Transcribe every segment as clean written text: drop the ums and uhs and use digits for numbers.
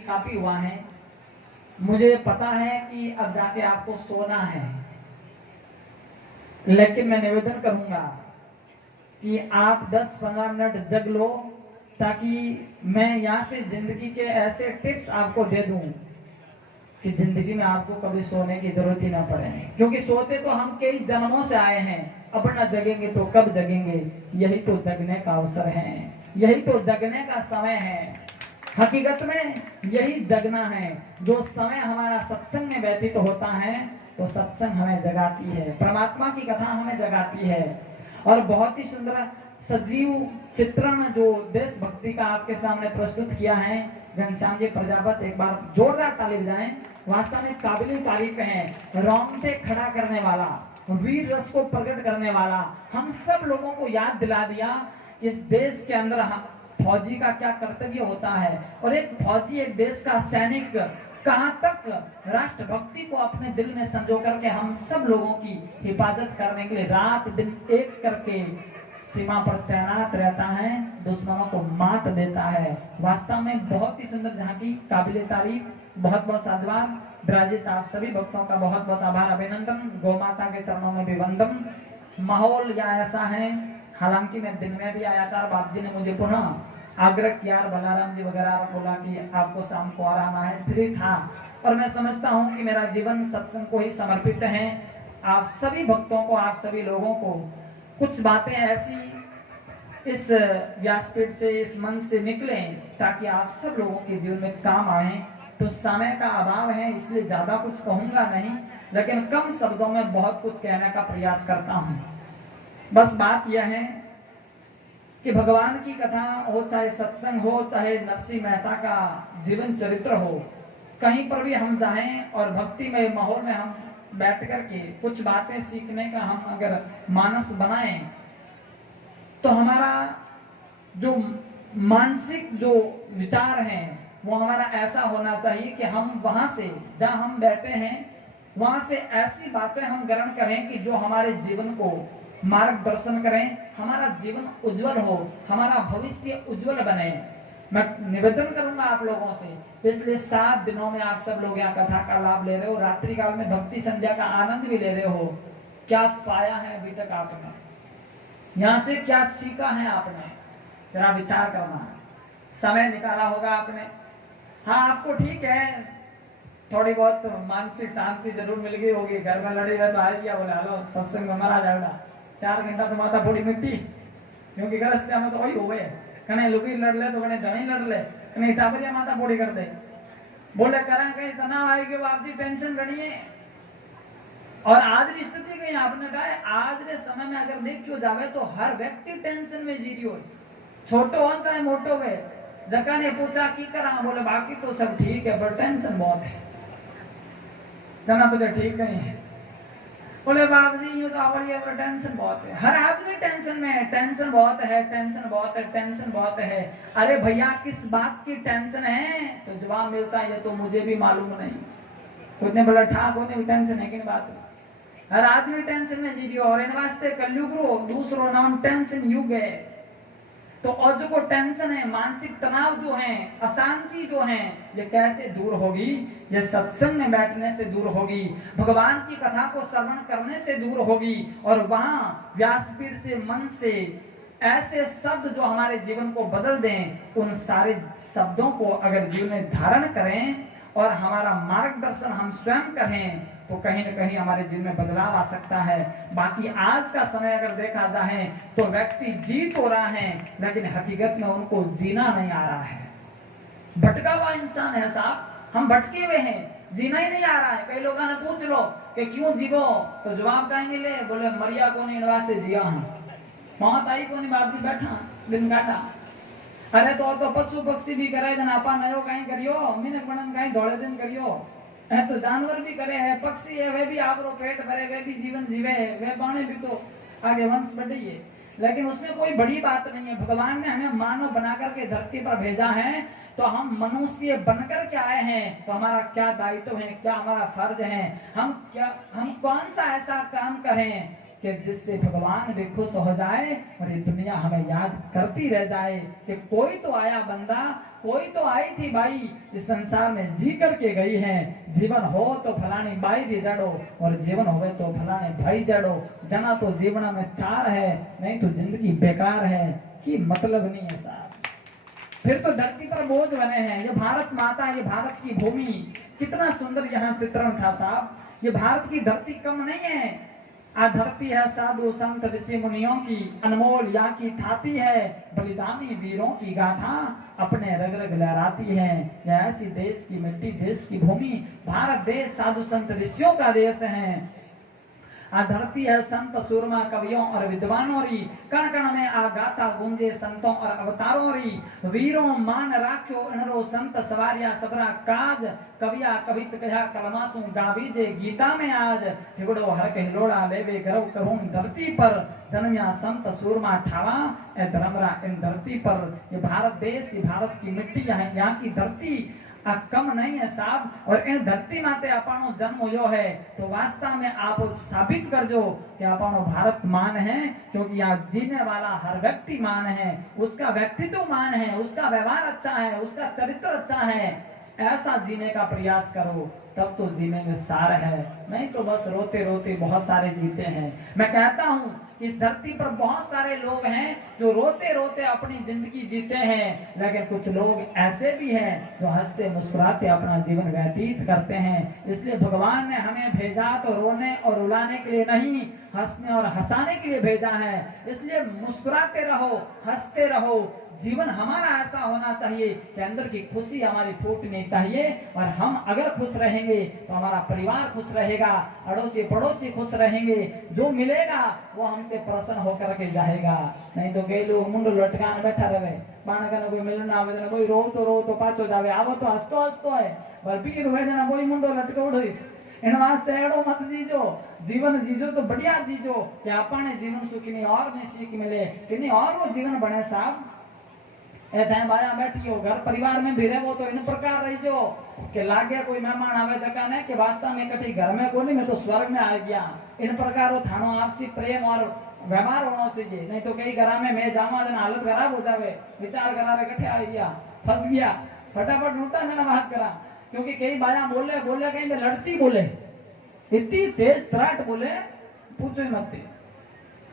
काफी हुआ है। मुझे पता है कि अब जाके आपको सोना है, लेकिन मैं निवेदन करूंगा कि आप 10-15 मिनट जग लो, ताकि मैं यहाँ से जिंदगी के ऐसे टिप्स आपको दे दूं कि जिंदगी में आपको कभी सोने की जरूरत ही ना पड़े। क्योंकि सोते तो हम कई जन्मों से आए हैं, अब ना जगेंगे तो कब जगेंगे। यही तो जगने का अवसर है, यही तो जगने का समय है। हकीकत में यही जगना है। जो समय हमारा सत्संग में व्यतीत होता है, तो सत्संग हमें जगाती है, परमात्मा की कथा हमें जगाती है। और बहुत ही सुंदर सजीव चित्रण जो देशभक्ति का आपके सामने प्रस्तुत किया है घनश्याम जी प्रजापत, एक बार जोरदार ताली बजाएं। वास्तव में काबिल तारीफ है, रोंगटे खड़ा करने वाला, वीर रस को प्रकट करने वाला, हम सब लोगों को याद दिला दिया इस देश के अंदर फौजी का क्या कर्तव्य होता है, और एक फौजी, एक देश का सैनिक कहां तक राष्ट्रभक्ति को अपने दिल में संजो करके हम सब लोगों की हिफाजत करने के लिए रात दिन एक करके सीमा पर तैनात रहता है, दुश्मनों को मात देता है। वास्तव में बहुत ही सुंदर झांकी, काबिले तारीफ, बहुत बहुत साधुवाद। विराजित आप सभी भक्तों का बहुत बहुत आभार, अभिनंदन। गौ माता के चरणों में भी वंदन। माहौल यहाँ ऐसा है, हालांकि मैं दिन में भी आया था, बाप जी ने मुझे पुनः आग्रह किया, बलाराम जी वगैरह बोला कि आपको शाम को आराम है, फ्री था। और मैं समझता हूँ कि मेरा जीवन सत्संग को ही समर्पित है। आप सभी भक्तों को, आप सभी लोगों को कुछ बातें ऐसी इस व्यासपीठ से, इस मन से निकलें, ताकि आप सब लोगों के जीवन में काम आए। तो समय का अभाव है, इसलिए ज्यादा कुछ कहूंगा नहीं, लेकिन कम शब्दों में बहुत कुछ कहने का प्रयास करता हूँ। बस बात यह है कि भगवान की कथा हो, चाहे सत्संग हो, चाहे नरसिंह मेहता का जीवन चरित्र हो, कहीं पर भी हम जाएं और भक्ति में माहौल में हम बैठ करके कुछ बातें सीखने का हम अगर मानस बनाएं, तो हमारा जो मानसिक जो विचार है वो हमारा ऐसा होना चाहिए कि हम वहां से, जहां हम बैठे हैं, वहां से ऐसी बातें हम ग्रहण करें कि जो हमारे जीवन को मार्गदर्शन करें, हमारा जीवन उज्जवल हो, हमारा भविष्य उज्जवल बने। मैं निवेदन करूंगा आप लोगों से, पिछले 7 दिनों में आप सब लोग यहाँ कथा का लाभ ले रहे हो, रात्रि काल में भक्ति संध्या का आनंद भी ले रहे हो। क्या पाया है अभी तक आपने, यहाँ से क्या सीखा है आपने, जरा विचार करना है। समय निकाला होगा आपने, हाँ आपको ठीक है, थोड़ी बहुत मानसिक शांति जरूर मिल गई होगी। घर में लड़ी रहे तो आ गया, बोले हलो सत्संग में मरा जाएगा 4 घंटा तो माता थोड़ी मिट्टी, क्योंकि गृहस्थ में तो वही हो गए, कने लुकी लड़ ले तो कने धनी लड़ ले, कने टाबरिया माता फोड़ी कर दे, बोले करें कहीं तनाव आएगी, वो आपकी टेंशन बनी है। और आज की स्थिति कहीं आपने कहा है, आज के समय में अगर देख क्यों जावे तो हर व्यक्ति टेंशन में जी रही हो, छोटो हो चाहे मोटो हो। जका ने पूछा की करा, बोले बाकी तो सब ठीक है, पर टेंशन बहुत है। जना तुझे ठीक नहीं है, बोले बाप जी यूं तो आवड़िए, पर टेंशन बहुत है। हर आदमी टेंशन में है, टेंशन बहुत है, टेंशन बहुत है, टेंशन बहुत है। अरे भैया किस बात की टेंशन है, तो जवाब मिलता है ये तो मुझे भी मालूम नहीं। उतने बड़ा ठाक होने की टेंशन है कि नहीं बात। हर आदमी टेंशन में जी रही हो, और इन वास्ते कलयुग रो दूसरो नाम टेंशन युग है। तो और जो को टेंशन है, मानसिक तनाव जो है, अशांति जो है, ये कैसे दूर होगी? ये सत्संग में बैठने से दूर होगी, भगवान की कथा को श्रवण करने से दूर होगी। और वहां व्यासपीठ से, मन से ऐसे शब्द जो हमारे जीवन को बदल दें, उन सारे शब्दों को अगर जीवन में धारण करें और हमारा मार्गदर्शन हम स्वयं करें, तो कहीं न कहीं हमारे जीवन में बदलाव आ सकता है। बाकी आज का समय अगर देखा जाए तो व्यक्ति जी तो रहा है, लेकिन हकीकत में उनको जीना नहीं आ रहा है। भटका हुआ इंसान है साहब, हम भटके हुए हैं, जीना ही नहीं आ रहा है। कई लोगों ने पूछ लो कि क्यों जीवो, तो जवाब कहीं मिले, बोले मरिया को नहीं वास्ते जिया हूं, मौत आई को नहीं, बाप जी बैठा दिन काटा। अरे तो पशु पक्षी भी करे, जन आपा नयो कहीं करियो, मिने बनन कहीं धोले दिन करियो, है तो जानवर भी करे है, पक्षी है, वे भी आपरो पेट भरे, वे भी जीवन जीवे है, वे बाणे भी तो आगे वंश बढ़ी है। लेकिन उसमें कोई बड़ी बात नहीं है। भगवान ने हमें मानव बना करके धरती पर भेजा है, तो हम मनुष्य बनकर के आए हैं, तो हमारा क्या दायित्व है, क्या हमारा फर्ज है, हम कौन सा ऐसा काम करें कि जिससे भगवान भी खुश हो जाए और ये दुनिया हमें याद करती रह जाए कि कोई तो आया बंदा कोई तो आई थी बाई इस संसार में जी करके गई है, जीवन हो तो फलानी बाई दी जड़ो और जीवन होवे तो फलाने भाई जड़ो, जना तो जीवन में चार है, नहीं तो जिंदगी बेकार है, कि मतलब नहीं है साहब। फिर तो धरती पर बोझ बने हैं, ये भारत माता, ये भारत की भूमि, कितना सुंदर यहाँ चित्रण था साहब। ये भारत की धरती कम नहीं है, आ धरती है साधु संत ऋषि मुनियों की अनमोल, यहाँ की थाती है बलिदानी वीरों की गाथा, अपने रग रग लहराती है। यह ऐसी देश की मिट्टी, देश की भूमि, भारत देश साधु संत ऋषियों का देश है। आ धरती है संत सूरमा कवियों और विद्वानों री, कण कण में आ गाथा गूंजे संतों और अवतारों री, वीरों मान राख्यो इनरो संत सवारिया सबरा काज, कविया कवित कहा कलमासु गावीजे गीता में आज, हिगड़ो हर कह लोड़ा लेवे गर्व करूं धरती पर, जन्मिया संत सूरमा ठावा ए धर्मरा इन धरती पर। ये भारत देश, ये भारत की मिट्टी, यहाँ की धरती कम नहीं है साहब। और इन धरती माते अपनो जन्म हुयो है, तो वास्तव में आप साबित कर जो कि अपनो भारत मान है, क्योंकि यहाँ जीने वाला हर व्यक्ति मान है, उसका व्यक्तित्व मान है, उसका व्यवहार अच्छा है, उसका चरित्र अच्छा है। ऐसा जीने का प्रयास करो, तब तो जीने में सार है, नहीं तो बस रोते रोते बहुत सारे जीते हैं। मैं कहता हूँ इस धरती पर बहुत सारे लोग हैं जो रोते रोते अपनी जिंदगी जीते हैं, लेकिन कुछ लोग ऐसे भी हैं जो हंसते मुस्कुराते अपना जीवन व्यतीत करते हैं। इसलिए भगवान ने हमें भेजा तो रोने और रुलाने के लिए नहीं, हंसने और हंसाने के लिए भेजा है। इसलिए मुस्कुराते रहो, हंसते रहो। जीवन हमारा ऐसा होना चाहिए कि अंदर की खुशी हमारी फूटनी चाहिए, और हम अगर खुश रहेंगे तो हमारा परिवार खुश रहेगा, अड़ोसी पड़ोसी खुश रहेंगे, जो मिलेगा वो हमसे प्रसन्न होकर के जाएगा। नहीं तो कई लोग मुंडो लटकान बैठा रहे, बाणका कोई मिलना आवे, कोई रो तो पाछो जावे, आवो तो हंसतो हंसतो है, पर पीर हुए जना कोई मुंडो लटकावड़ोइस। इन वास्ते एड़ो मत जीजो, जीवन जीजो तो बढ़िया जीजो कि आपने जीवन सुखी नहीं और नहीं सीख मिले कि नहीं और वो जीवन बने साहब। बाया बैठी हो, घर परिवार में भी रहो तो इन प्रकार रही जो कि लागे कोई मेहमान आवे जका ने कि वास्तव में कटी घर में कोनी, मैं तो स्वर्ग में आ गया। इन प्रकार वो थानो आपसी प्रेम और व्यवहार होना चाहिए। नहीं तो कई घर में मैं जावा जन हालत खराब हो जावे, विचार करा रे कठे आ गया, फंस गया, फटाफट लूटा मैंने बात करा। क्योंकि कई बाया बोले बोले कहीं में लड़ती बोले, इतनी तेज त्राट बोले पूछो ही मत।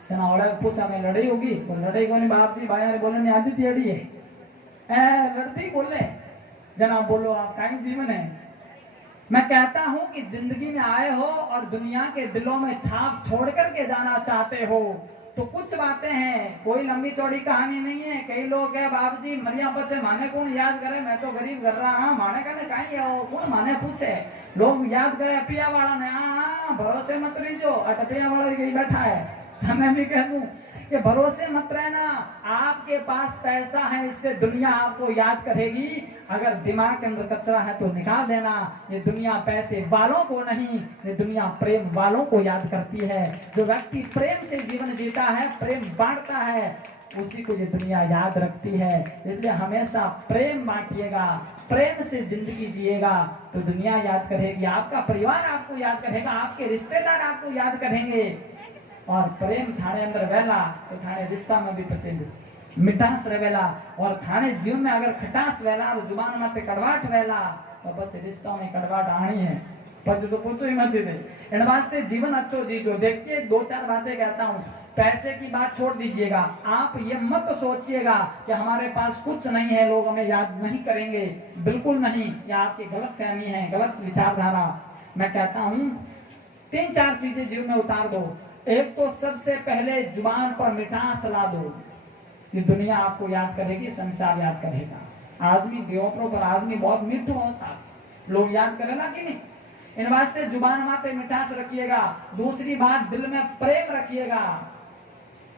जना ओड़ा पूछा मैं लड़ाई होगी, वो लड़ाई को नहीं बाप जी बाया बोले नहीं आदि तेड़ी है, लड़ती बोले जना बोलो आप कहीं जीवन है। मैं कहता हूं कि जिंदगी में आए हो और दुनिया के दिलों में छाप छोड़ करके जाना चाहते हो तो कुछ बातें हैं, कोई लंबी चौड़ी कहानी नहीं है। कई लोग है बाप जी मरिया बच्चे माने कौन याद करे, मैं तो गरीब कर रहा हाँ माने कहने कहीं है कौन माने पूछे, लोग याद करे पिया वाला ने, हाँ भरोसे मत रहीजो, अटपिया वाला ही बैठा है। मैं भी कह दूं कि भरोसे मत रहना, आपके पास पैसा है इससे दुनिया आपको याद करेगी, अगर दिमाग के अंदर कचरा है तो निकाल देना। ये दुनिया पैसे वालों को नहीं, ये दुनिया प्रेम वालों को याद करती है। जो व्यक्ति प्रेम से जीवन जीता है, प्रेम बांटता है, उसी को ये दुनिया याद रखती है। इसलिए हमेशा प्रेम बांटिएगा, प्रेम से जिंदगी जिएगा तो दुनिया याद करेगी, आपका परिवार आपको याद करेगा, आपके रिश्तेदार आपको याद करेंगे। और प्रेम थाने अंदर वेला तो थाने रिश्ता में भी पचेंगे, मिठास रहेला। और थाने जीवन में अगर खटास वेला तो जुबान माते कड़वाट वेला तो बस रिश्ता में कड़वाट आनी है, पच तो पूछो ही मत दे। इन वास्ते जीवन अच्छो जीजो। देखिए दो चार बातें कहता हूँ, पैसे की बात छोड़ दीजिएगा, आप ये मत सोचिएगा कि हमारे पास कुछ नहीं है लोग हमें याद नहीं करेंगे, बिल्कुल नहीं, यह आपकी गलत फहमी है, गलत विचारधारा। मैं कहता हूँ तीन चार चीजें जीवन में उतार दो। एक तो सबसे पहले जुबान पर मिठास ला दो, ये दुनिया आपको याद करेगी, संसार याद करेगा। आदमी देवतों पर आदमी बहुत मिठो हो साहब, लोग याद करेगा कि नहीं। इन वास्ते जुबान माते मिठास रखिएगा। दूसरी बात, दिल में प्रेम रखिएगा।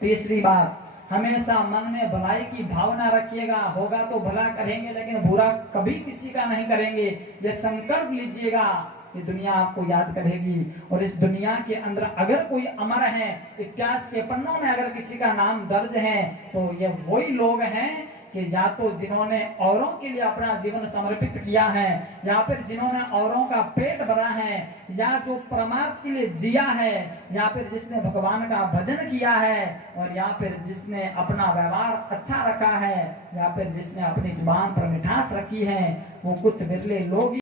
तीसरी बात, हमेशा मन में भलाई की भावना रखिएगा। होगा तो भला करेंगे लेकिन बुरा कभी किसी का नहीं करेंगे, ये संकल्प लीजिएगा। ये दुनिया आपको याद करेगी। और इस दुनिया के अंदर अगर कोई अमर है, इतिहास के पन्नों में अगर किसी का नाम दर्ज है तो ये वही लोग हैं कि या तो जिन्होंने औरों के लिए अपना जीवन समर्पित किया है, या फिर जिन्होंने औरों का पेट भरा है, या जो परमार्थ के लिए जिया है, या फिर जिसने भगवान का भजन किया है, और या फिर जिसने अपना व्यवहार अच्छा रखा है, या फिर जिसने अपनी जुबान पर मिठास रखी है, वो कुछ बिरले लोग